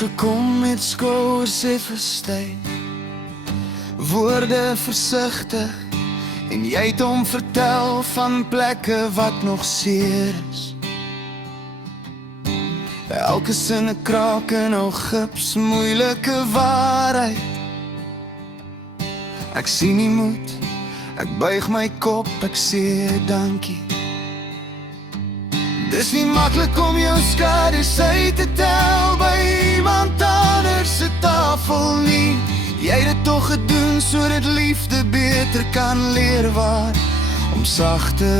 gekom met skouers het verstuin, woorde versigtig, en jy het hom vertel van plekke wat nog seer is. Elke sin 'n kraak en ou gips, moeilike waarheid. Ek sien nie moed, ek buig my kop, ek sê dankie. Dis nie maklik om jou skades uit te tel by iemand anders se tafel nie. Jy het dit tog gedoen sodat liefde beter kan leer waar om sag te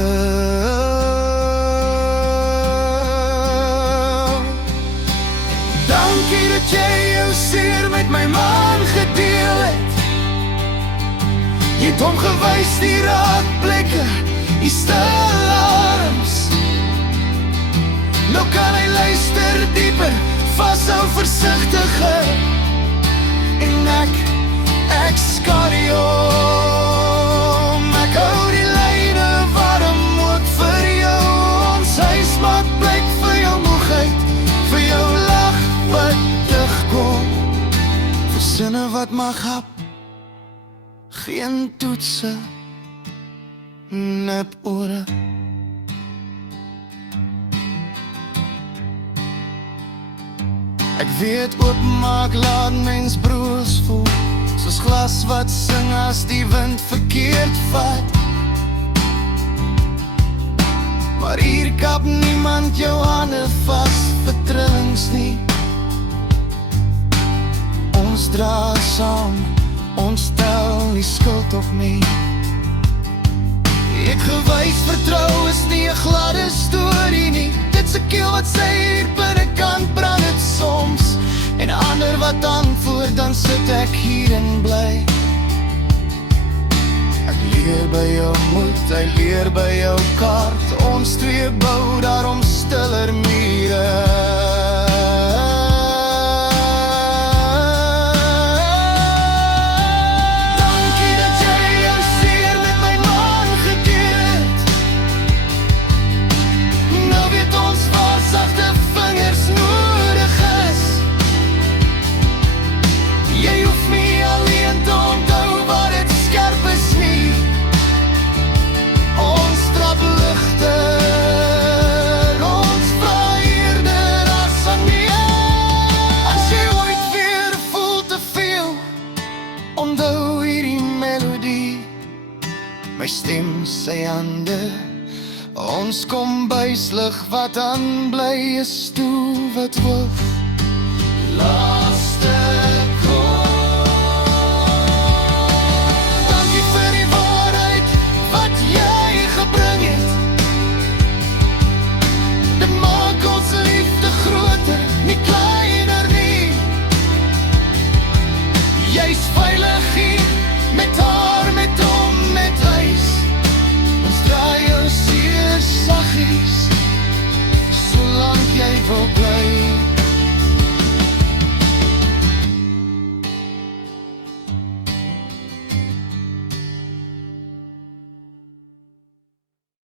dankie dat jy jou seer met my man gedeel het. Jy het hom gewys die raakplekke, die stil arms. Nou kan hy luister dieper, vashou versigtiger. En ek skar hom. Ek hou die lyne warm ook vir jou. Ons huis maak plek vir jou moegheid, vir jou lag wat terugkom, vir sinne wat mag hap, geen toetse, net ore. Ek weet oopmaak laat mens broos voel, soos glas wat sing as die wind verkeerd vat. Maar hier kap niemand jou hande vas vir trillings nie. Ons dra saam, ons tel die skuld op nie. Ek gewys vertrou is nie 'n gladde storie nie. Dit's 'n keel wat sê hier binnekant brand het soms, en 'n ander wat antwoord, dan sit ek hier en bly. Ek leer by jou moed, ek leer by jou kaart. Ons twee bou daarom stiller mure. Onthou hierdie melodie, my stem, sy hande. Ons kombuislig wat aan bly is toe wat hoof. Laaste